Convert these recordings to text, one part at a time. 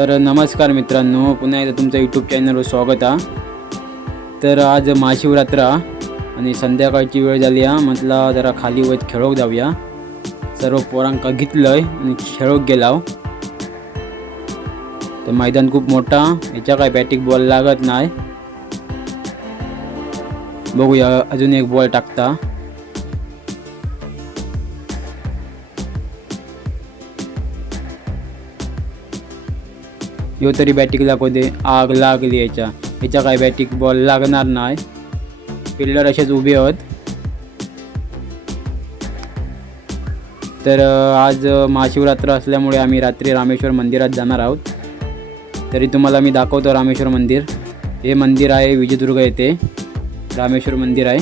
तर नमस्कार मित्रांनो, पुन्हा एकदा तुमचं यूट्यूब चॅनलवर स्वागत आहे. तर आज महाशिवरात्र आणि संध्याकाळची वेळ झाली आहे. म्हटलं जरा खाली वत खेळोक जाऊया. सर्व पोरांका घेतलंय आणि खेळोक गेलाव. तर मैदान खूप मोठा, याच्या काय बॅटिंग बॉल लागत नाही. बघूया अजून एक बॉल टाकता. यो तरी बॅटिंग लागू दे. आग लागली याच्या काय बॅटिंग बॉल लागणार नाही. फिल्डर असेच उभे आहोत. तर आज महाशिवरात्र असल्यामुळे आम्ही रात्री रामेश्वर मंदिरात जाणार आहोत. तरी तुम्हाला मी दाखवतो रामेश्वर मंदिर. हे मंदिर आहे विजयदुर्ग येथे रामेश्वर मंदिर आहे.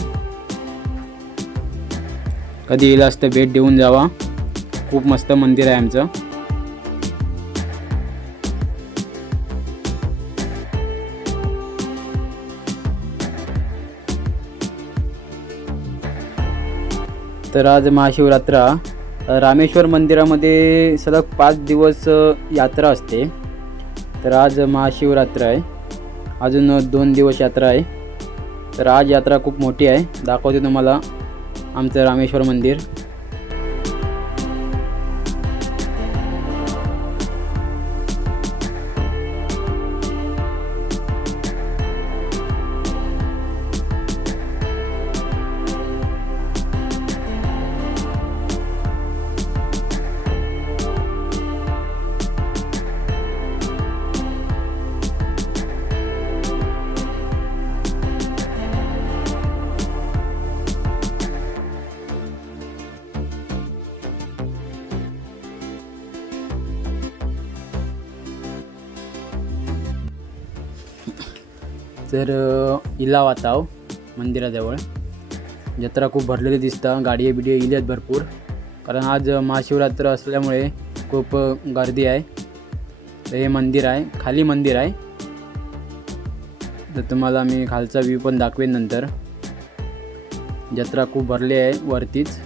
कधी येईल असतं भेट देऊन जावा. खूप मस्त मंदिर आहे आमचं. तर आज महाशिवरात्र. रामेश्वर मंदिरामध्ये सलग 5 दिवस यात्रा असते. तर आज महाशिवरात्र आहे, अजून 2 दिवस यात्रा आहे. तर आज यात्रा खूप मोठी आहे. दाखवते तुम्हाला आमचं रामेश्वर मंदिर. तर इला वाताव मंदिराजवळ जत्रा खूप भरलेली दिसता. गाडी बिडी इल्यात भरपूर, कारण आज महाशिवरात्र असल्यामुळे खूप गर्दी आहे. तर हे मंदिर आहे, खाली मंदिर आहे. तर तुम्हाला मी खालचा व्ह्यू पण दाखवेन नंतर. जत्रा खूप भरली आहे वरतीच.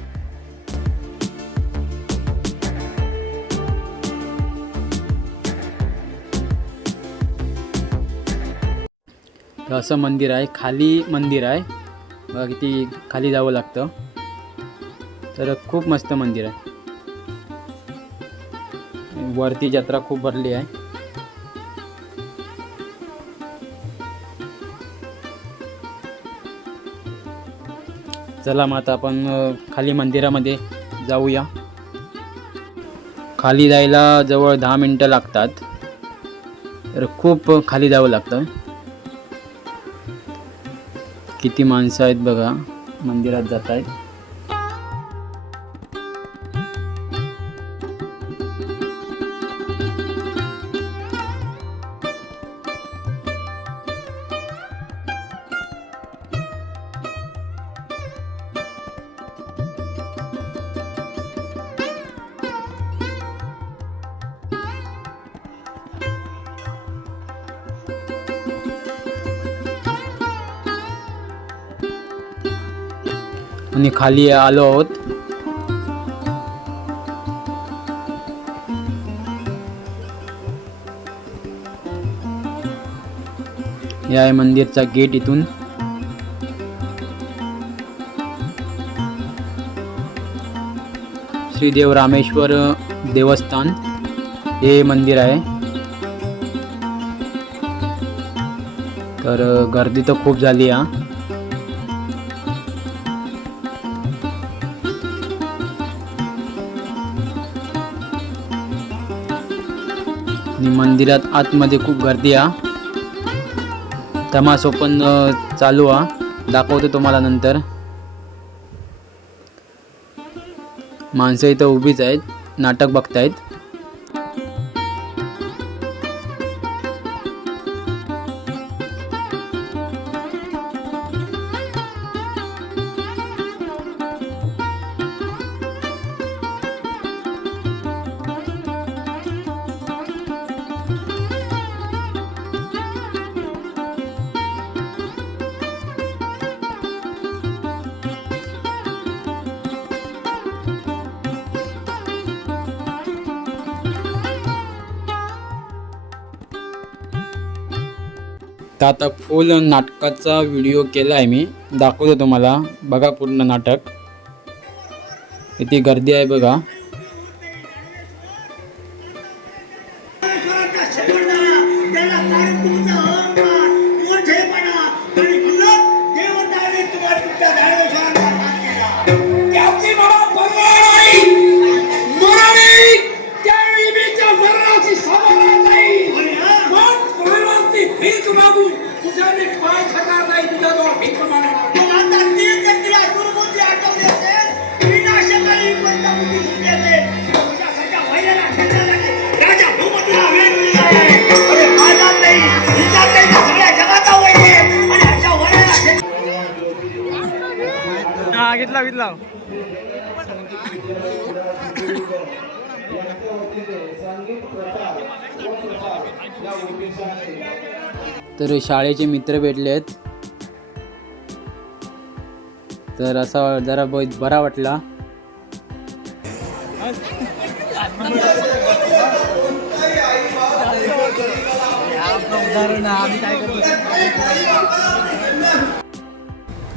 असं मंदिर आहे, खाली मंदिर आहे. बघा किती खाली जावं लागतं. तर खूप मस्त मंदिर आहे. वरती जत्रा खूप भरली आहे. चला मग आता आपण खाली मंदिरामध्ये जाऊया. खाली जायला जवळ 10 मिनिटं लागतात. तर खूप खाली जावं लागतं. किती माणसं आहेत बघा, मंदिरात जात आहेत. आणि खाली आलो आहोत. हे आहे मंदिरचा गेट. इथून श्रीदेव रामेश्वर देवस्थान हे मंदिर आहे. तर गर्दी तर खूप झाली आहे. आणि मंदिरात आतमध्ये खूप गर्दी आहे. तमाशा पण चालू आहे, दाखवतो तुम्हाला नंतर. माणसं इथं उभीच आहेत, नाटक बघतायत. तर आता फुल नाटकाचा व्हिडिओ केला आहे मी, दाखवतो तुम्हाला. बघा पूर्ण नाटक, किती गर्दी आहे बघा. तर शाळेचे मित्र भेटले आहेत, तर असा जरा बरा वाटला.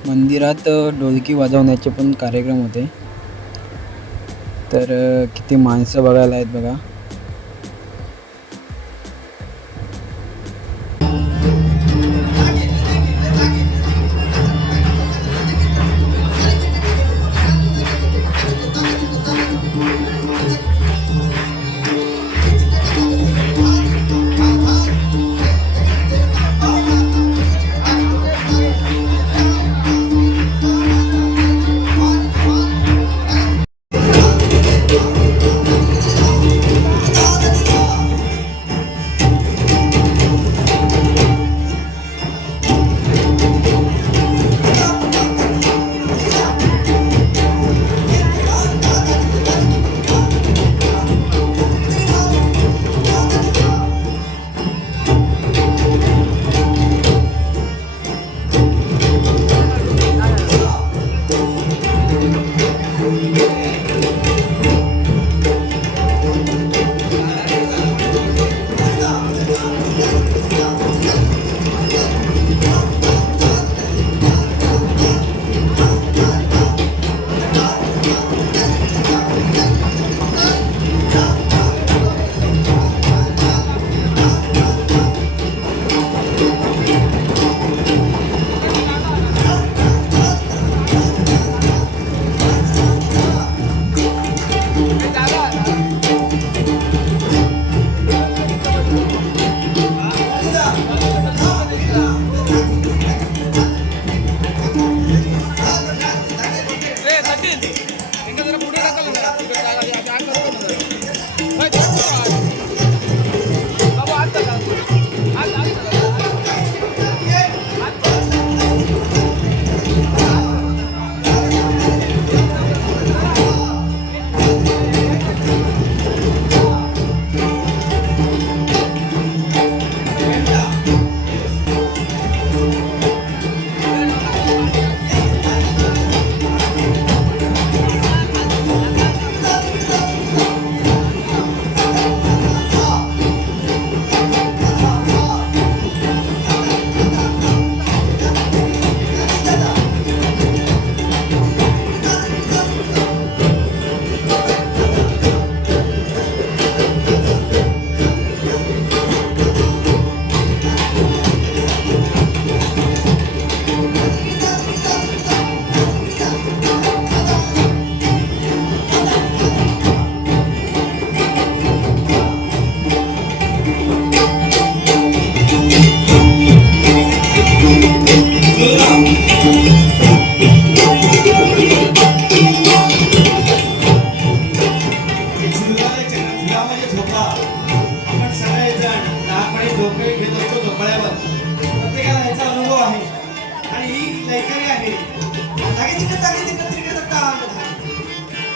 मंदिरात ढोलकी वाजवण्याचे पण कार्यक्रम होते. तर किती माणसं बघायला आहेत बघा.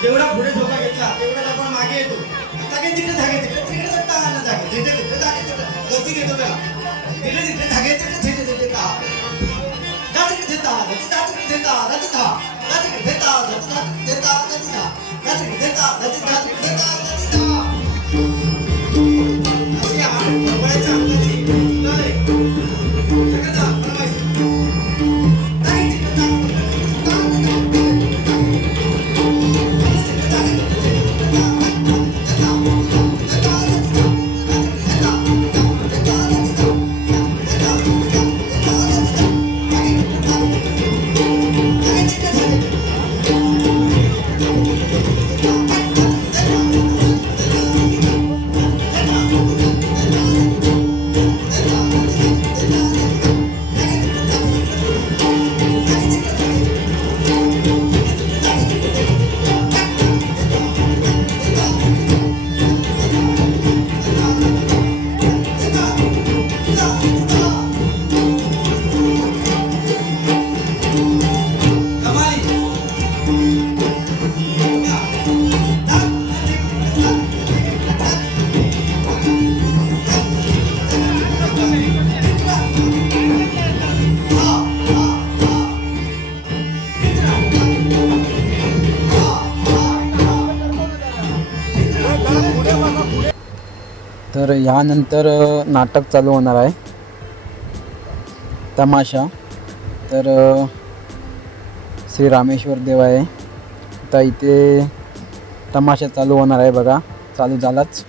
जेवढा पुढे धोका घेतला तेवढाच आपण मागे येतो. धागे तिकडे धागे तिकडे तिकडे धक्का आला धागे तिकडे तिकडे धागे तिकडे गती घेतो त्याला तिकडे तिकडे धागे तिकडे तिकडे तिकडे का धागे देता धागे देता धागे था धागे देता धागे देता धागे था धागे देता धागे धागे देता धागे था असे आपण बरोबरच्या अंगाची तुला तर ह्यानंतर नाटक चालू होणार आहे, तमाशा. तर श्री रामेश्वर देव आहे, आता इथे तमाशा चालू होणार आहे बघा, चालू झालाच.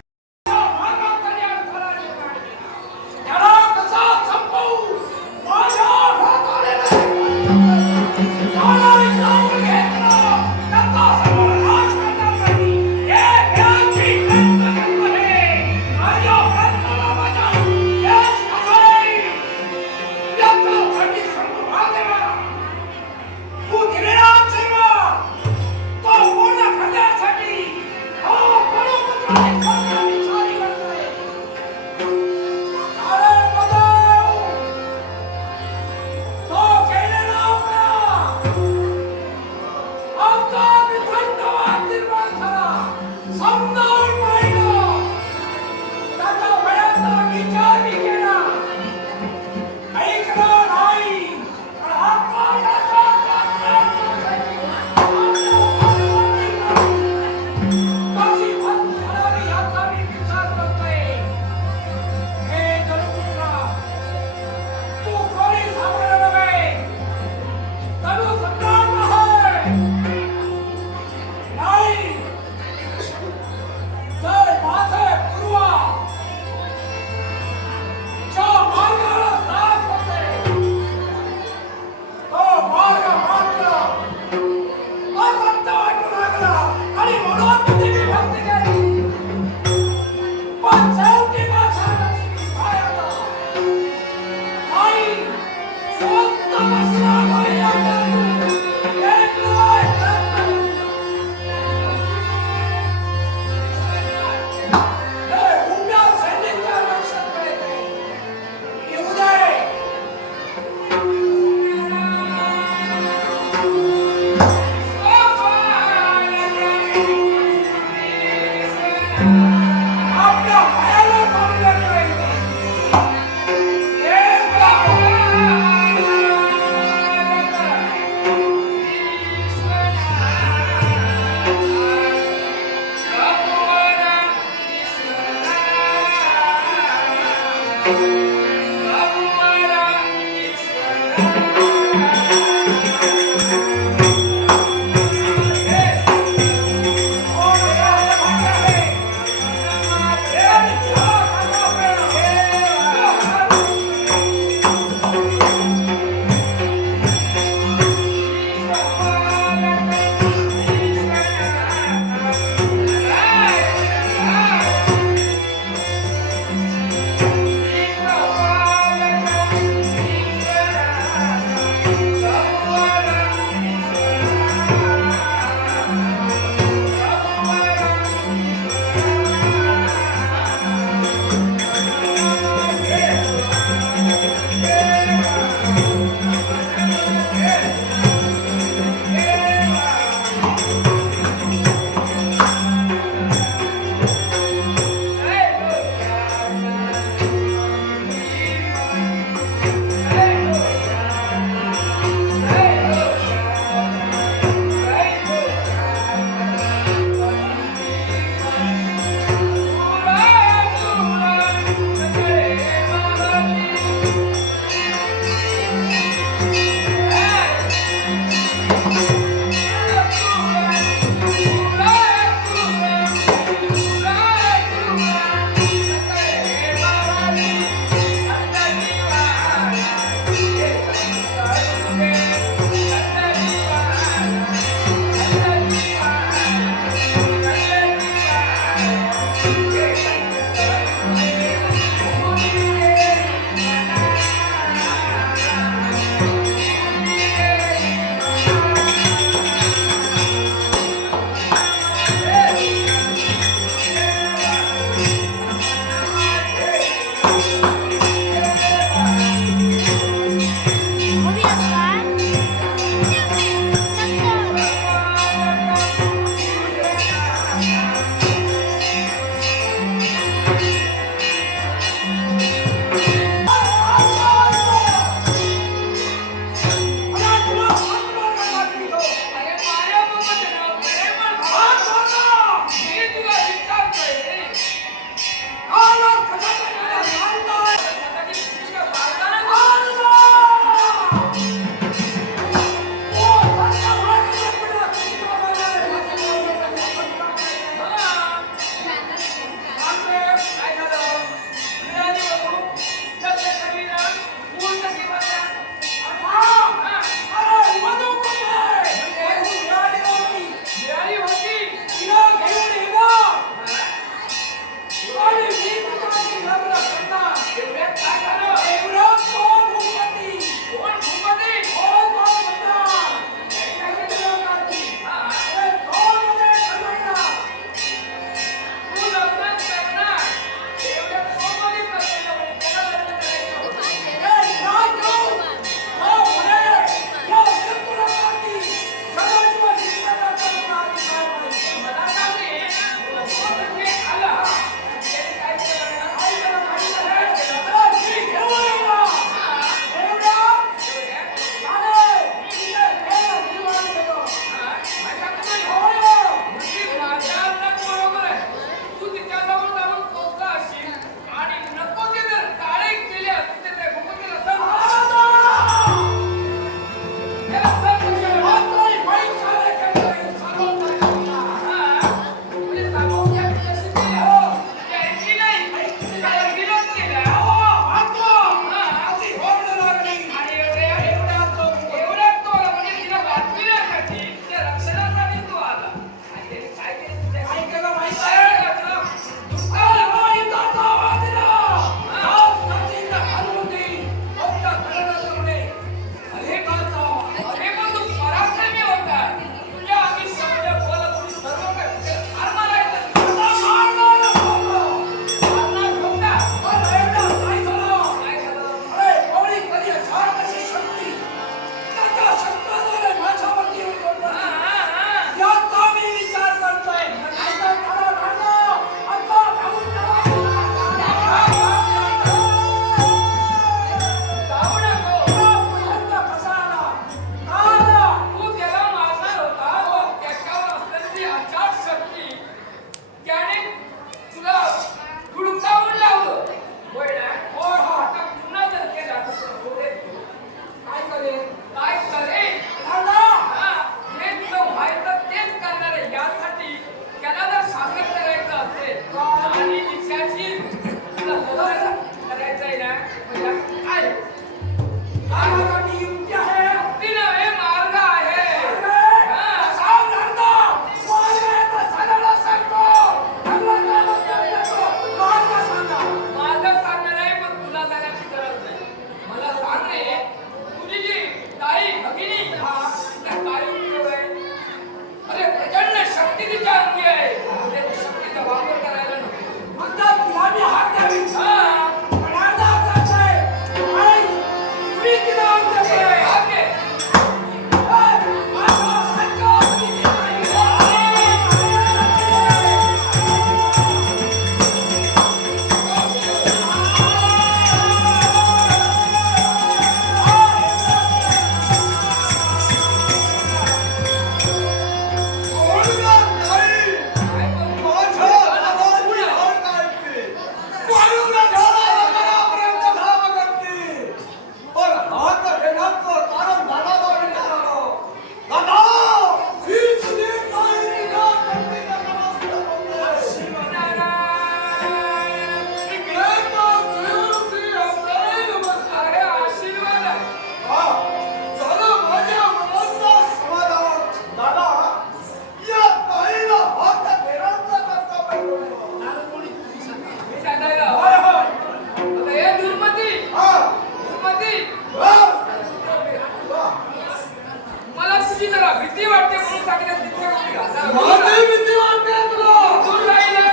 तुला भीती वाटते म्हणून सांगितलं तिथे होती का? जरा माझी भीती वाटते तुला. दूर राहिलं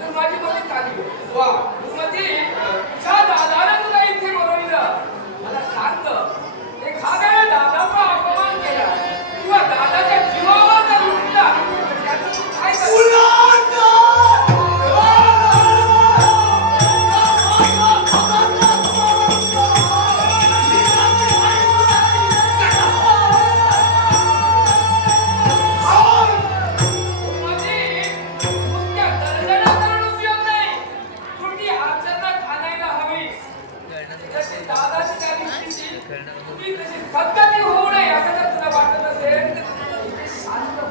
तर माझी मती चालली. वा तू मती तुझ्या दादानं तुला इथे बोलवलं. मला सांग एखाद्या दादाचा अपमान केला किंवा दादाच्या जीवावर जर लुटला तर त्याचं तू काय करशील? सत्याने होऊ नये असं जर तुला वाटत असेल तर शांत हो.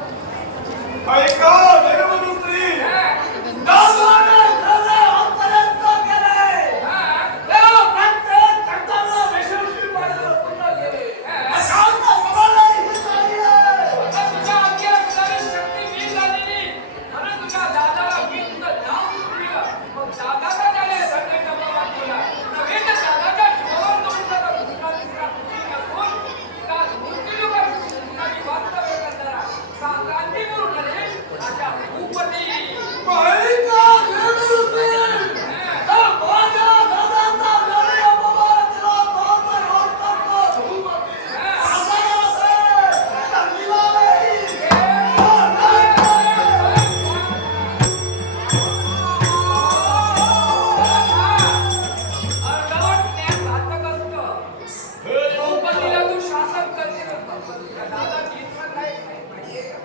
ऐका देवमनुश्री, हा. दादाने खरे आपर्यंत केले. देव प्रत्येक घटनाला यशस्वी मार्गाला पूर्ण केले. शांत व्हायला हे सांगितले. आता तुझ्या अंगात जरी शक्ती मी झालेली म्हणून तुझ्या दादाला मी तुझं नाव सुटलं. मग दादाचा त्याला सगळे अपमान केला. नव्हे तर दादाच्या जीवावर तोडण्याचा दुसरा तिसरा कुणी नसून तुला मृत्यूलोकात तुला मी वास्तव्य करणारा क्रांतिगुरु नरेश राजा भूपती. ऐका देवमनुश्री, तर माझ्या दादांना जरी अपमान केला तर होतात भूपती. असं नसेल तर निघाले. अर्धवट ज्ञान घातक असतं. भूपतीला तू शासन करते नसतं. पण तुझ्या दादाची इच्छा काय माहितीये का?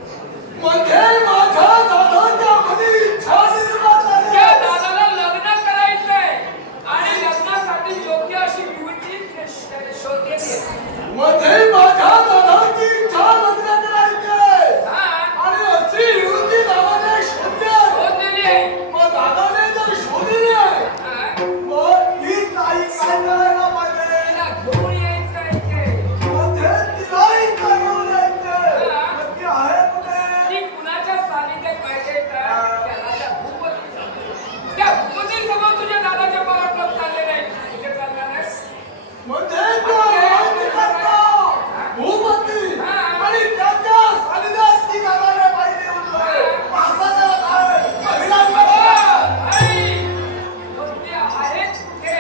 मध्ये माझ्या दादाच्या मनी इच्छा निर्माण झाली. त्या दादाला लग्न करायचंय आणि लग्नासाठी योग्य अशी युवती त्याने शोधलेली आहे. मध्ये माझ्या दादाची इच्छा लग्न करायची हा, आणि अशी युवती दादाने शोधली. शोधलेली आहे. मग दादाने जर शोधली आहे, हा, मग ही ताई काय करायला पाहिजे? तिला घेऊन यायचं इथे. मध्ये तिलाही काय घेऊन यायचे? हा. मग ती आहे कुठे? ती कुणाच्या सानिध्यात पाहिजे तर त्या राजा भूपती. त्या भूपतीसमोर तुझ्या दादाच्या पराक्रम चालले नाही. तुझे चालणार नाही. मध्ये त्या राज्यकर्ता भूपती आणि त्याच्या सानिध्यात ती दादाने पाहिजे होते. असं जर काय महिलांना आई, योग्य आहेत कुठे?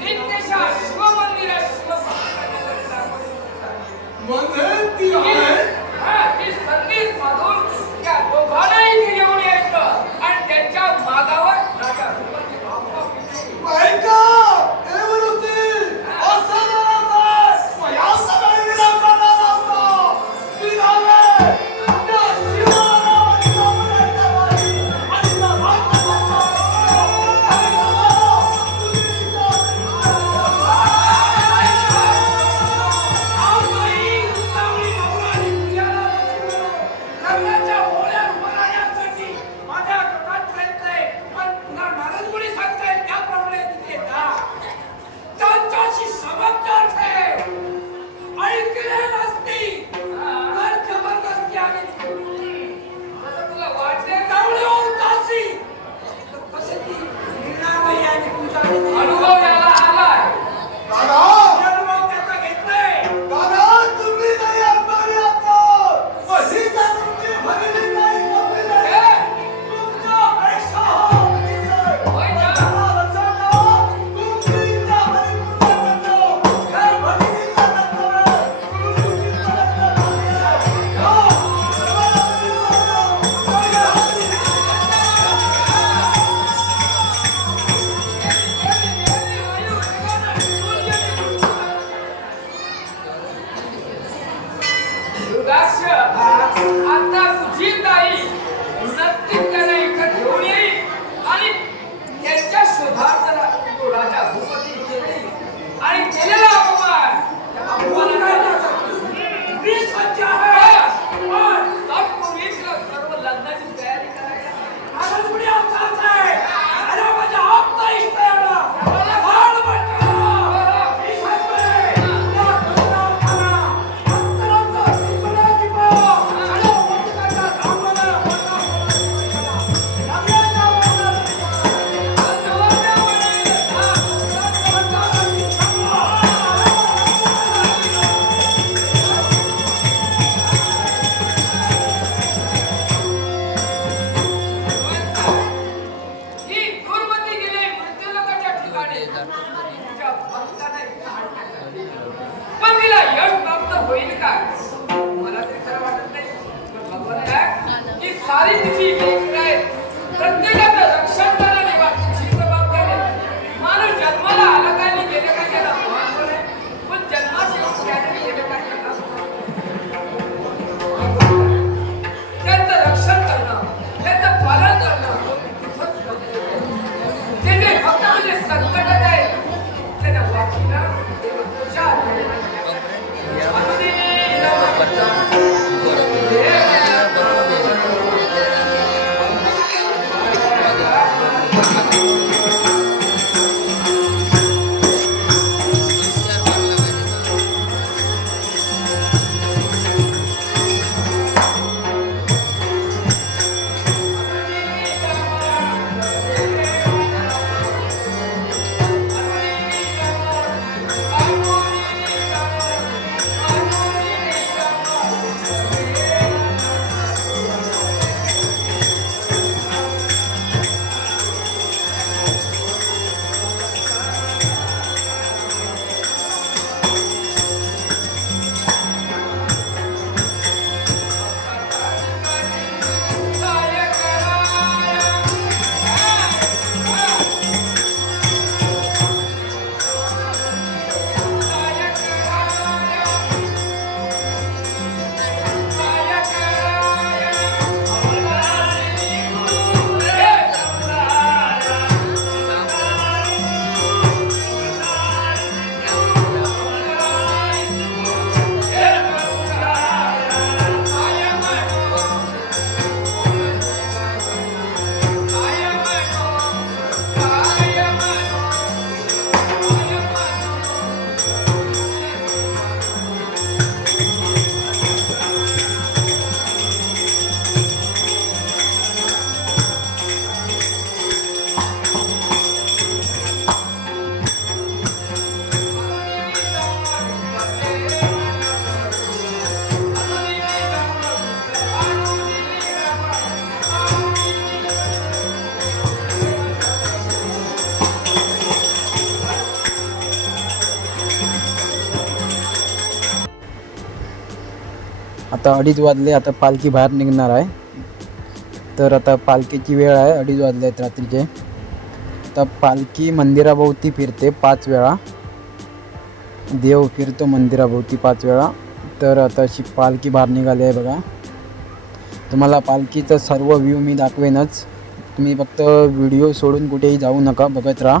नित्यशा शिवमंदिरात शिवभक्तांसाठी दाखवली जातात. मध्ये ती आहे. हा, ती संधी साधून त्या दोघांनाही इथे घेऊन यायचं आणि त्यांच्या मागावर राजा भूपती आपोआप येतो. ऐका देवऋषी, असं जरासं मग या सगळ्या विनाकाला लावतो. ती नावे त्या शिवाला वंशामध्ये ठेवावी आणि त्या राज्याचा लग्नाच्या ओळ्या उभारण्यासाठी माझ्या डोक्यात प्रयत्न आहे. पण पुन्हा नारदमुनी सांगतायत त्याप्रमाणे तिथे जा. त्यांच्याशी समजदार ठेव. ऐकले नसती तर जबरदस्ती आली. असं तुला वाटले गावडे उदासी तर कसे ती निर्णय याने तुमच्या अनुभव याला आलाय. दादा, अनुभव त्याचा घेतलाय. दादा, तुम्ही नाही अनुभवी आहात. मग ही का तुमची भगिनी नाही नव्हे? हे, तुमच्या पेक्षा भगिनी आहे. होय ना? मला लक्षात ठेवा, तुमची इच्छा परिपूर्ण करतो. हे भगिनीचं कर्तव्य आहे. तुम्ही तुमचं लग्न झाले आहे. या, सर्वांना दुर्गाक्ष, आता तुझी ताई नक्की त्याला इथं घेऊन येईल आणि त्यांच्या शोधात तो राजा भूपती इथे येईल आणि केलेला अपमान त्या अपमानाला मी सज्ज आहे. पण तत्पूर्वी तुला सर्व लग्नाची तयारी करायला आनंदपुरी अवतार आहे. अरे माझ्या आप्त इष्ट एवढा वाढ म्हणतो. मी सांगतोय, या कृष्णावतारा अंतरांचा सिंपला किंवा आणि उपकाराचा रामला आता 2:30 वाजले. आता पालखी बाहेर निघणार आहे. तर आता पालखीची वेळ आहे. 2:30 वाजले आहेत रात्रीचे. आता पालखी मंदिराभोवती फिरते 5 वेळा. देव फिरतो मंदिराभोवती 5 वेळा. तर आता अशी पालखी बाहेर निघाली आहे बघा. तुम्हाला पालखीचा सर्व व्ह्यू मी दाखवेनच. तुम्ही फक्त व्हिडिओ सोडून कुठेही जाऊ नका, बघत राहा.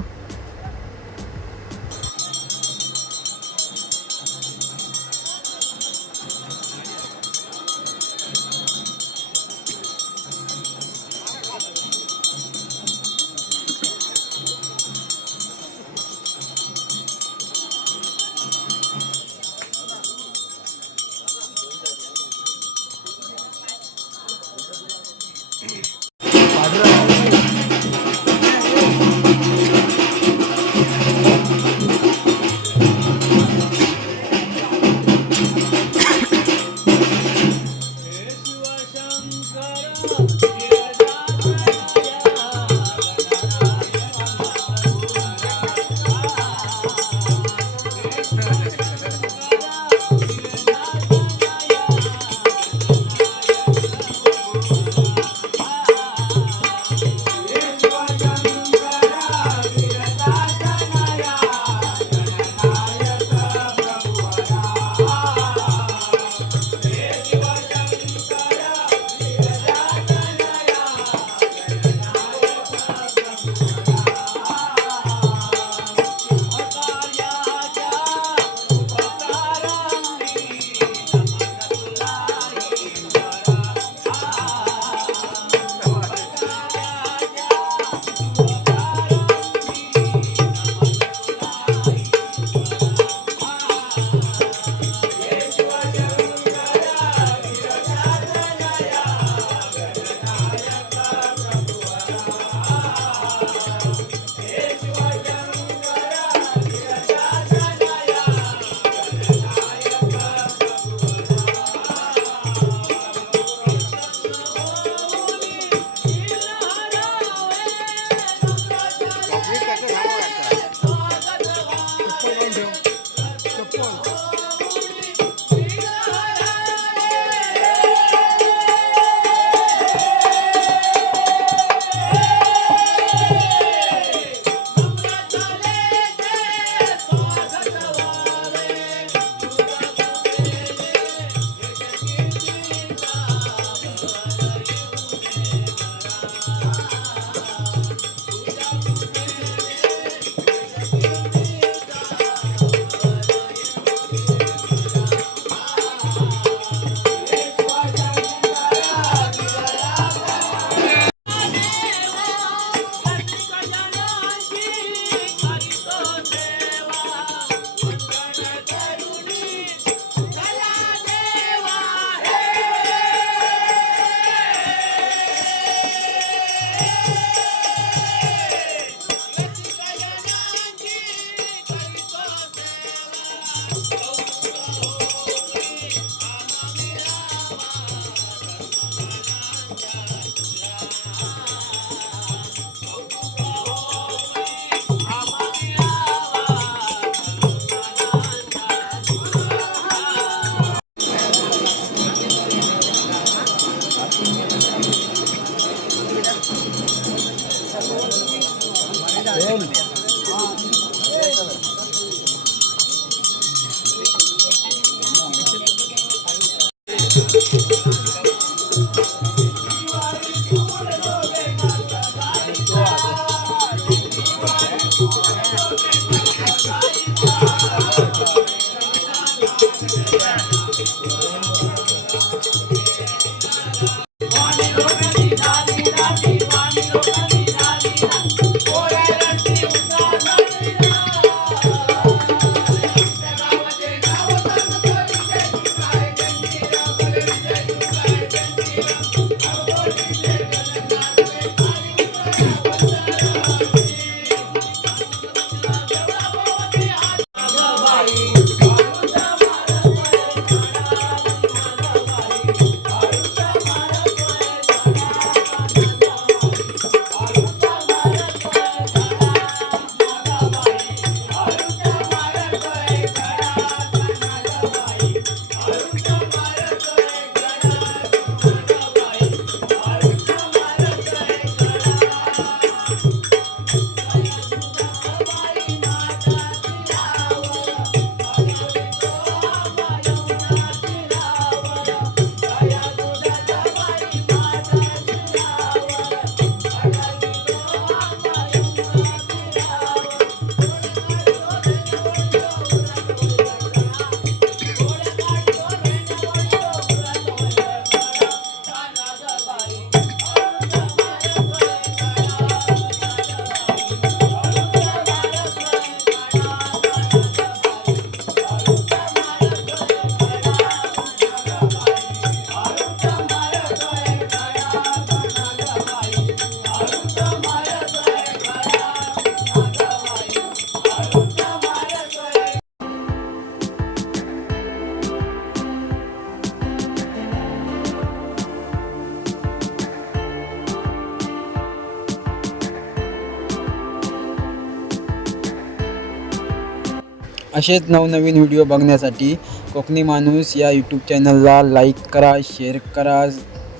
असेच नवनवीन व्हिडिओ बघण्यासाठी कोकणी माणूस या यूट्यूब चॅनलला लाईक करा, शेअर करा,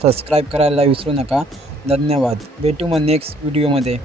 सबस्क्राईब करायला विसरू नका. धन्यवाद. भेटू मग नेक्स्ट व्हिडिओमध्ये.